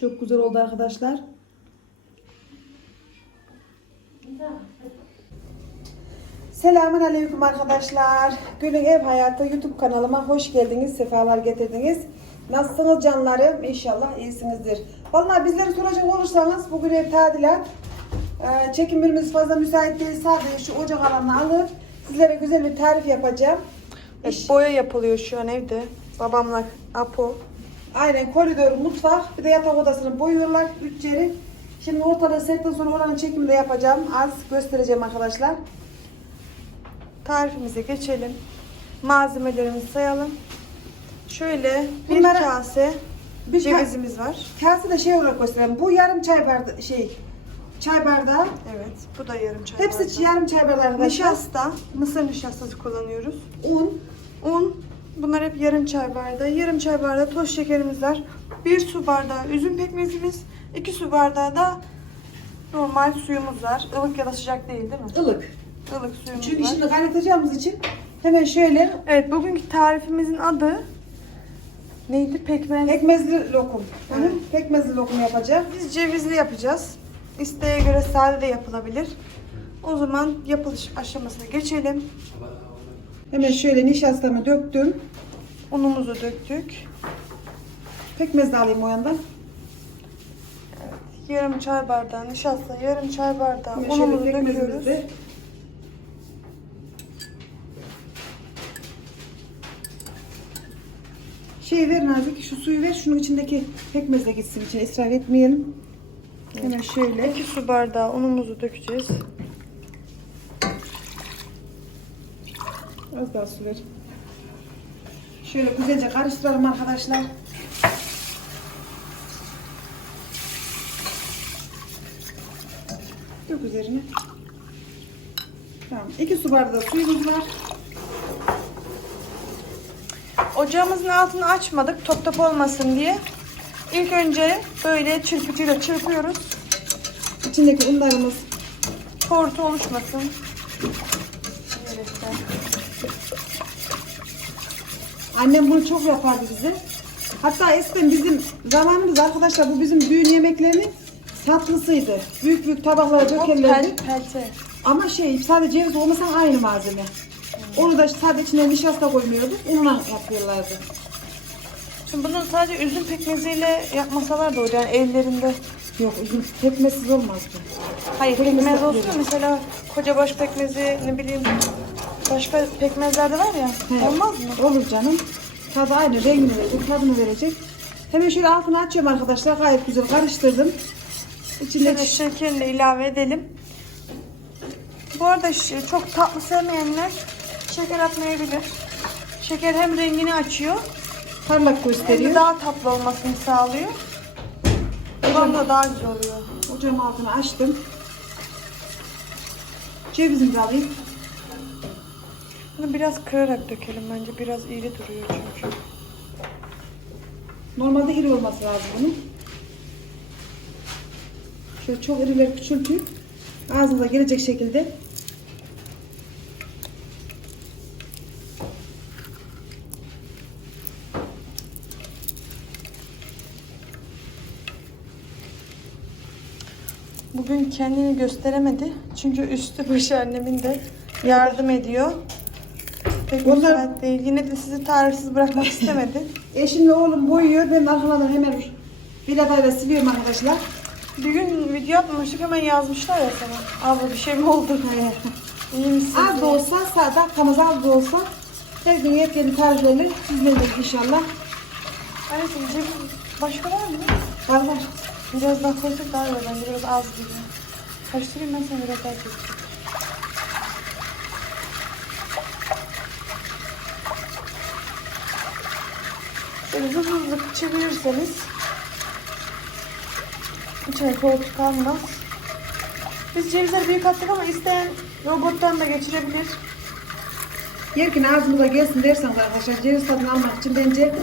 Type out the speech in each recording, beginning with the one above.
Çok güzel oldu arkadaşlar. Selamun Aleyküm arkadaşlar. Gül'ün Ev Hayatı YouTube kanalıma hoş geldiniz, sefalar getirdiniz. Nasılsınız canlarım? İnşallah iyisinizdir. Vallahi bizleri soracak olursanız bugün ev tadilat. Ee, çekimlerimiz fazla müsait değil. Sadece şu ocak alanını alıp sizlere güzel bir tarif yapacağım. Evet, boya yapılıyor şu an evde. Babamla Apo. Aynen koridor, mutfak, bir de yatak odasını boyuyorlar üç yeri. Şimdi ortada sertten sonra oranın çekimini de yapacağım. Az göstereceğim arkadaşlar. Tarifimize geçelim. Malzemelerimizi sayalım. Şöyle bir Bunlara- kase Bir cevizimiz var. Kase de şey olarak göstereyim. Bu yarım çay bardağı şey çay bardağı. Evet, bu da yarım çay Hepsi bardağı. yarım çay bardağı. Nişasta, mısır nişastası kullanıyoruz. Un. Un, bunlar hep yarım çay bardağı. Yarım çay bardağı toz şekerimiz var. Bir su bardağı üzüm pekmezimiz. iki su bardağı da normal suyumuz var. Ilık ya da sıcak değil değil mi? ılık. Ilık suyumuz Çünkü var. şimdi kaynatacağımız için hemen şöyle Evet, bugünkü tarifimizin adı neydi? Pekmez. pekmezli lokum. Evet. Pekmezli lokum yapacağım. Biz cevizli yapacağız. İsteğe göre sade de yapılabilir. O zaman yapılış aşamasına geçelim. Hemen şöyle nişastamı döktüm. Unumuzu döktük. Pekmez de alayım o yandan. Yarım çay bardağı nişasta, yarım çay bardağı Hemen unumuzu döküyoruz. Şey ver Nazik, şu suyu ver, şunun içindeki pekmez de gitsin içine, israf etmeyelim. Hemen şöyle. 2 su bardağı unumuzu dökeceğiz. Az daha su ver. Şöyle güzelce karıştıralım arkadaşlar. Dök üzerine. Tamam. 2 su bardağı suyumuz var. Ocağımızın altını açmadık top top olmasın diye. İlk önce böyle çırpıcıyla çırpıyoruz. İçindeki unlarımız Tortu oluşmasın. Evet, Annem bunu çok yapardı bize. Hatta eskiden bizim zamanımız arkadaşlar bu bizim düğün yemeklerinin tatlısıydı. Büyük büyük tabaklara dökerlerdi. pel, pelte. Ama şey sadece ceviz olmasa aynı malzeme. Onu da sadece içine nişasta koymuyorduk. Unla yapıyorlardı. Şimdi bunu sadece üzüm pekmeziyle yapmasalar da olur yani evlerinde. Yok üzüm pekmezsiz olmazdı. Hayır Pekmez pekmez olsun mesela kocabaş pekmezi ne bileyim başka pekmezler de var ya He. olmaz mı? Olur canım. Tadı aynı rengini verecek, tadını verecek. Hemen şöyle altını açıyorum arkadaşlar. Gayet güzel karıştırdım. İçinde Şöyle şekerini de ilave edelim. Bu arada çok tatlı sevmeyenler şeker atmayabilir. Şeker hem rengini açıyor parlak hem gösteriyor. daha tatlı olmasını sağlıyor. Kıvam da daha güzel oluyor. Ocağın altını açtım. Cevizimi de alayım. Bunu biraz kırarak dökelim bence. Biraz iri duruyor çünkü. Normalde iri olması lazım bunun. Şöyle çok irileri küçültüp ağzınıza gelecek şekilde Bugün kendini gösteremedi. Çünkü üstü başı annemin de yardım ediyor. Pek Onlar- müsait değil. Yine de sizi tarifsiz bırakmak istemedi. eşimle oğlum boyuyor. Ben arkalardan hemen biladayla siliyorum arkadaşlar. Bir gün video yapmamıştık hemen yazmışlar ya sana. Abla bir şey mi oldu? İyi misin? Az da olsa sağ dakikamız az da olsa her gün yepyeni tariflerle sizlerle inşallah. Anneciğim ceviz başka var mı? Var var. Biraz daha koysak daha iyi olur. Bence biraz az gibi. Karıştırayım ben sana biraz daha koyayım. Şöyle hızlı hızlı çevirirseniz içine koltuk kalmaz. Biz cevizleri büyük attık ama isteyen robottan da geçirebilir. Yerken ağzımıza gelsin derseniz arkadaşlar ceviz tadını almak için bence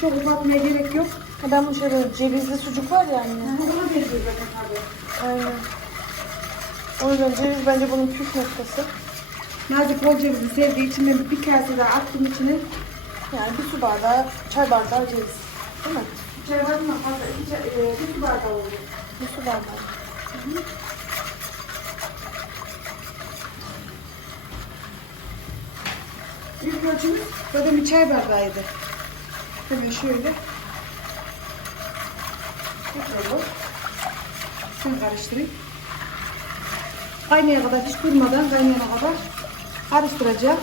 çok ufaltmaya gerek yok. Ben bu şöyle cevizli sucuk var ya anne. Ona benziyor zaten tabii. Aynen. O yüzden ceviz bence bunun püf noktası. Nazik bol cevizi sevdiği için ben bir kase daha attım içine. Yani bir su bardağı, çay bardağı ceviz. Değil mi? Çay var mı? İki çay, e, bir su bardağı oldu. Bir su bardağı. İlk ölçümüz zaten bir çay bardağıydı. Hemen şöyle. Tekrar Sen karıştırayım. Kaynaya kadar hiç durmadan kaynayana kadar karıştıracağım.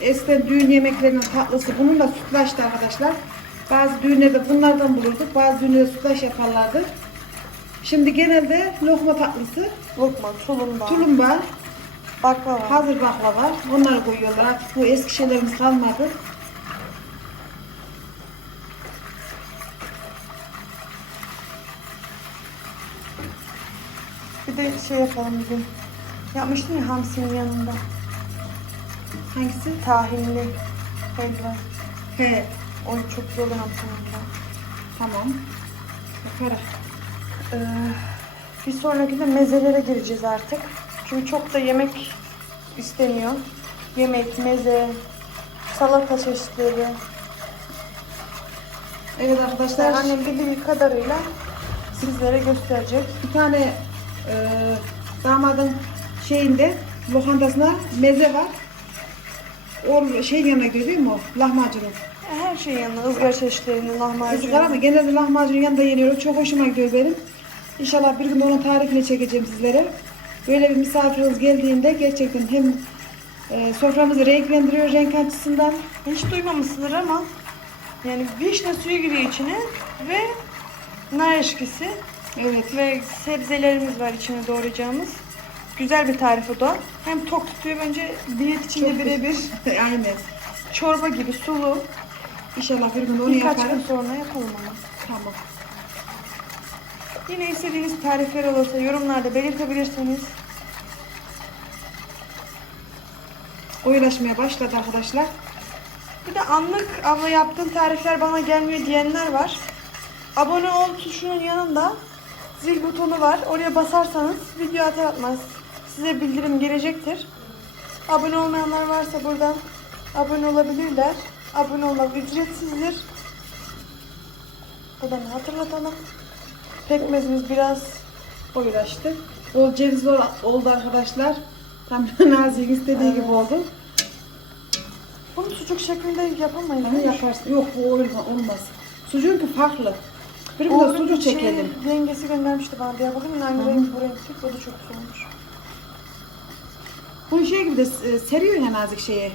Eskiden düğün yemeklerinin tatlısı bununla sütlaçtı arkadaşlar. Bazı düğünlerde bunlardan bulurduk. Bazı düğünlerde sütlaç yaparlardı. Şimdi genelde lokma tatlısı, Lokma, tulumba, tulumba, baklava. hazır baklava onları koyuyorlar. Artık bu eski şeylerimiz kalmadı. Bir de şey yapalım bugün. Yapmıştım ya hamsinin yanında. Hangisi? Tahinli helva. He, O çok güzel yanında. tamam. Yaparız. Ee, bir sonrakinde mezelere gireceğiz artık. Çünkü çok da yemek istemiyor. Yemek, meze, salata çeşitleri. Evet arkadaşlar, Annem bildiği kadarıyla sizlere gösterecek. bir tane e, damadın şeyinde lokantasına meze var. O şey yanına gidiyor değil mi o? Lahmacunun. Her şeyin yanında ızgara çeşitlerini, lahmacun. Izgara ama genelde lahmacun yanında yeniyor. O Çok hoşuma gidiyor benim. İnşallah bir gün onun tarifini çekeceğim sizlere. Böyle bir misafiriniz geldiğinde gerçekten hem e, soframızı renklendiriyor renk açısından. Hiç duymamışsındır ama yani vişne suyu giriyor içine ve nar eşkisi Evet. ve sebzelerimiz var içine doğrayacağımız. Güzel bir tarif o da. Hem tok tutuyor bence diyet içinde birebir. Aynen. Çorba gibi sulu. İnşallah bir gün onu Birkaç gün yaparım. sonra yapalım ama. Tamam. Yine istediğiniz tarifler olursa yorumlarda belirtebilirsiniz. Oyulaşmaya başladı arkadaşlar. Bir de anlık abla yaptığın tarifler bana gelmiyor diyenler var. Abone ol tuşunun yanında zil butonu var. Oraya basarsanız video atar atmaz size bildirim gelecektir. Abone olmayanlar varsa buradan abone olabilirler. Abone olmak ücretsizdir. Buradan hatırlatalım. Pekmezimiz biraz Oyulaştı. Bol cevizli ol- oldu arkadaşlar. Tam Nazik istediği gibi oldu. bunu sucuk şeklinde yapamayız. Hani yaparsın. Yok bu olma- olmaz. Sucuğun ki farklı. Bir de sucuk şey, çekelim. Yengesi göndermişti bana diye. Bugün aynı renk bu renkti. O da çok güzel olmuş. Bu şey gibi de e, seriyor ya nazik şeye.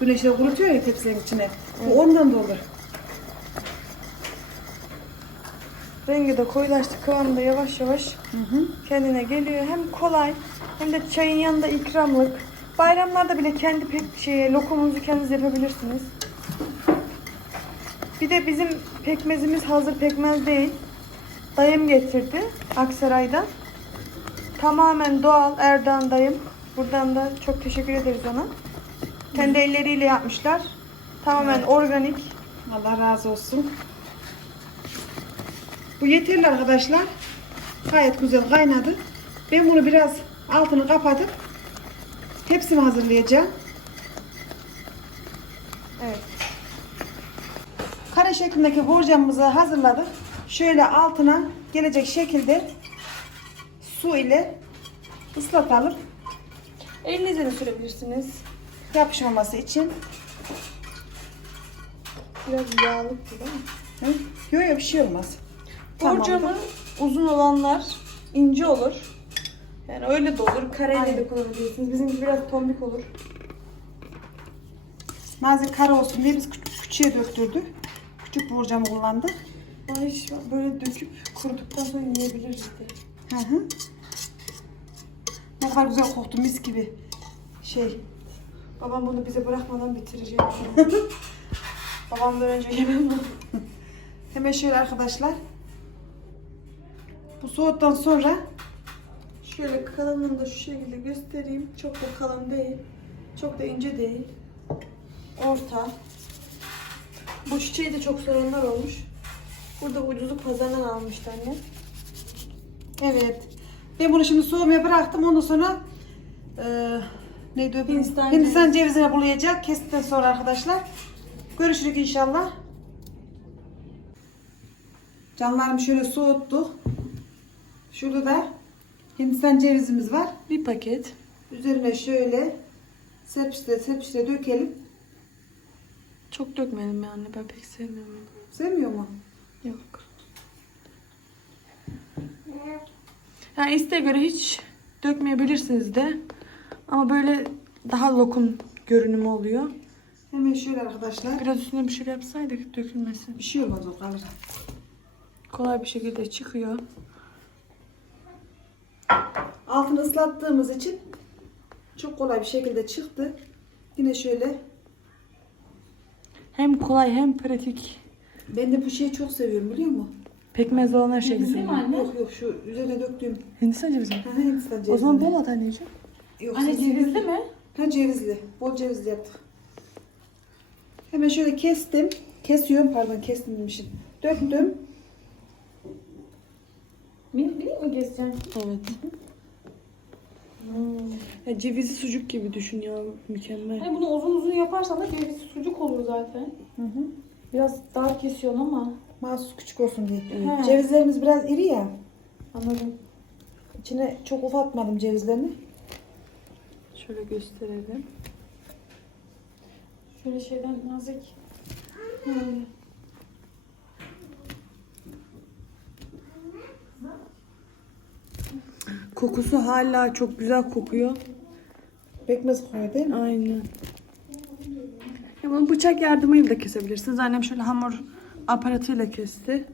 Güneşte kurutuyor ya tepsinin içine. Bu ondan da olur. Rengi de koyulaştı. Kıvamı da yavaş yavaş Hı hı. kendine geliyor. Hem kolay hem de çayın yanında ikramlık. Bayramlarda bile kendi pek şeye, lokumunuzu kendiniz yapabilirsiniz. Bir de bizim pekmezimiz hazır pekmez değil. Dayım getirdi Aksaray'dan. Tamamen doğal Erdoğan dayım. Buradan da çok teşekkür ederiz ona. Kendi elleriyle yapmışlar. Tamamen organik. Allah razı olsun. Bu yeterli arkadaşlar. Gayet güzel kaynadı. Ben bunu biraz altını kapatıp tepsimi hazırlayacağım. Evet. Kare şeklindeki borcamımızı hazırladık. Şöyle altına gelecek şekilde su ile ıslatalım. Elinize de sürebilirsiniz. Yapışmaması için. Biraz yağlık gibi ama. Hı? Yok yok bir şey olmaz. Borcamı uzun olanlar ince olur. Yani öyle de olur. Kareyle de kullanabilirsiniz. Bizimki biraz tombik olur. Nazik kare olsun diye biz küçük, küçüğe döktürdük. Küçük borcamı kullandık. Hiç böyle döküp kuruduktan sonra yiyebiliriz de. Hı hı. Ne kadar güzel koktu mis gibi. Şey. Babam bunu bize bırakmadan bitirecek. Babamdan önce yemem. Hemen şöyle arkadaşlar. Bu soğuttan sonra Şöyle kalınlığını da şu şekilde göstereyim. Çok da kalın değil. Çok da ince değil. Orta. Bu çiçeği de çok soranlar olmuş. Burada ucuzluk pazarından almıştı anne. evet. Ben bunu şimdi soğumaya bıraktım. Ondan sonra Ee, neydi öbürü? Hindistan Hindistan cevizine bulayacak. Kestikten sonra arkadaşlar. Görüşürük inşallah. Canlarım şöyle soğuttuk. Şurada da Hindistan cevizimiz var. Bir paket. Üzerine şöyle serpiştire serpiştire dökelim. Çok dökmedim yani ben pek sevmiyorum. Sevmiyor mu? Yok. Yani isteğe göre hiç dökmeyebilirsiniz de. Ama böyle daha lokum görünümü oluyor. Hemen şöyle arkadaşlar. Biraz üstüne bir şey yapsaydık dökülmesi. Bir şey olmaz o kalır. Kolay bir şekilde çıkıyor. Altını ıslattığımız için çok kolay bir şekilde çıktı. Yine şöyle. Hem kolay hem pratik. Ben de bu şeyi çok seviyorum biliyor musun? Pekmez olan her şey güzel. Yok yok şu üzerine döktüğüm Hindistan cevizi mi? Ha, Hindistan cevizi. O zaman bol at anneciğim. Yok, Anne cevizli mi? Ha cevizli. Bol cevizli yaptık. Hemen şöyle kestim. Kesiyorum pardon kestim demişim. Döktüm. Minik minik mi keseceksin? Evet. Ya cevizi sucuk gibi düşün ya mükemmel. Hani bunu uzun uzun yaparsan da ceviz sucuk olur zaten. Hı hı. Biraz dar kesiyorsun ama. Mahsus küçük olsun diye. He. Cevizlerimiz biraz iri ya. Anladım. İçine çok ufaltmadım cevizlerini. Şöyle gösterelim. Şöyle şeyden nazik. Kokusu hala çok güzel kokuyor. Pekmez koyuyor değil mi? Aynen. Ya bunu bıçak yardımıyla da kesebilirsiniz. Annem şöyle hamur aparatıyla kesti.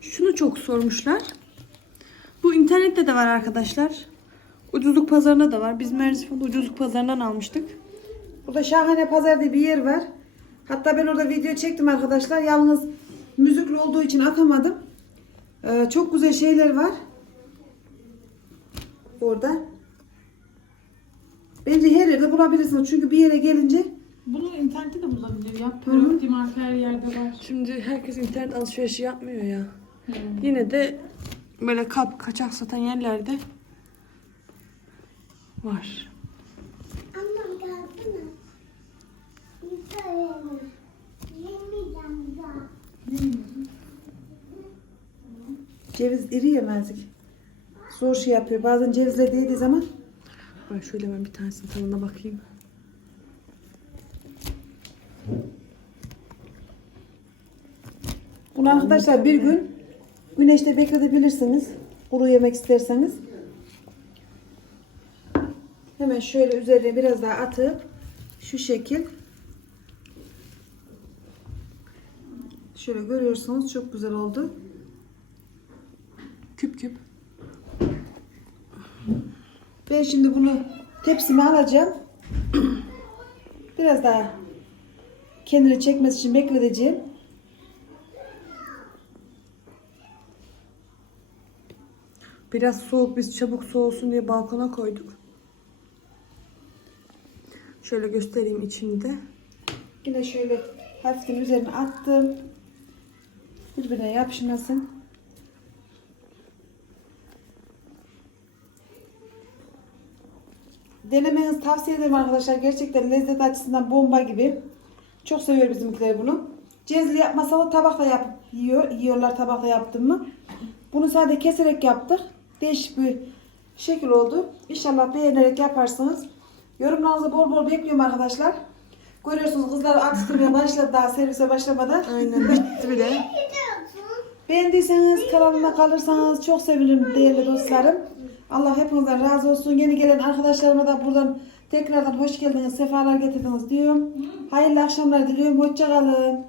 Şunu çok sormuşlar. Bu internette de var arkadaşlar. Ucuzluk pazarında da var. Biz Merzifon'da ucuzluk pazarından almıştık. Burada Şahane Pazar diye bir yer var. Hatta ben orada video çektim arkadaşlar. Yalnız müzikli olduğu için atamadım. Ee, çok güzel şeyler var. Orada. Bence her yerde bulabilirsiniz. Çünkü bir yere gelince Bunu internette de bulabilir ya. Marka her yerde var. Şimdi herkes internet alışverişi yapmıyor ya. Yine de böyle kap kaçak satan yerlerde var. Annem gelsene. Tane. Yemeyeceğim daha. ceviz iri yemezdik. Zor şey yapıyor. Bazen cevizle değdiği zaman Ben şöyle ben bir tanesinin tadına bakayım. Bunu arkadaşlar bir gün güneşte bekletebilirsiniz. Kuru yemek isterseniz. Hemen şöyle üzerine biraz daha atıp şu şekil şöyle görüyorsunuz çok güzel oldu. Küp küp. Ben şimdi bunu tepsime alacağım. Biraz daha kendini çekmesi için bekleteceğim. Biraz soğuk biz çabuk soğusun diye balkona koyduk. Şöyle göstereyim içini de. Yine şöyle hafiften üzerine attım. Birbirine yapışmasın. Denemenizi tavsiye ederim arkadaşlar. Gerçekten lezzet açısından bomba gibi. Çok seviyor bizimkiler bunu. Cezli yapmasa da tabakla yap yiyor. Yiyorlar tabakla yaptım mı. Bunu sadece keserek yaptık. Değişik bir şekil oldu. İnşallah beğenerek yaparsınız. Yorumlarınızı bol bol bekliyorum arkadaşlar. Görüyorsunuz kızlar atıştırmaya başladı daha servise başlamadan. Aynen bitti bile. Beğendiyseniz kanalıma kalırsanız çok sevinirim değerli dostlarım. Allah hepinizden razı olsun. Yeni gelen arkadaşlarıma da buradan tekrardan hoş geldiniz, sefalar getirdiniz diyorum. Hayırlı akşamlar diliyorum. Hoşça kalın.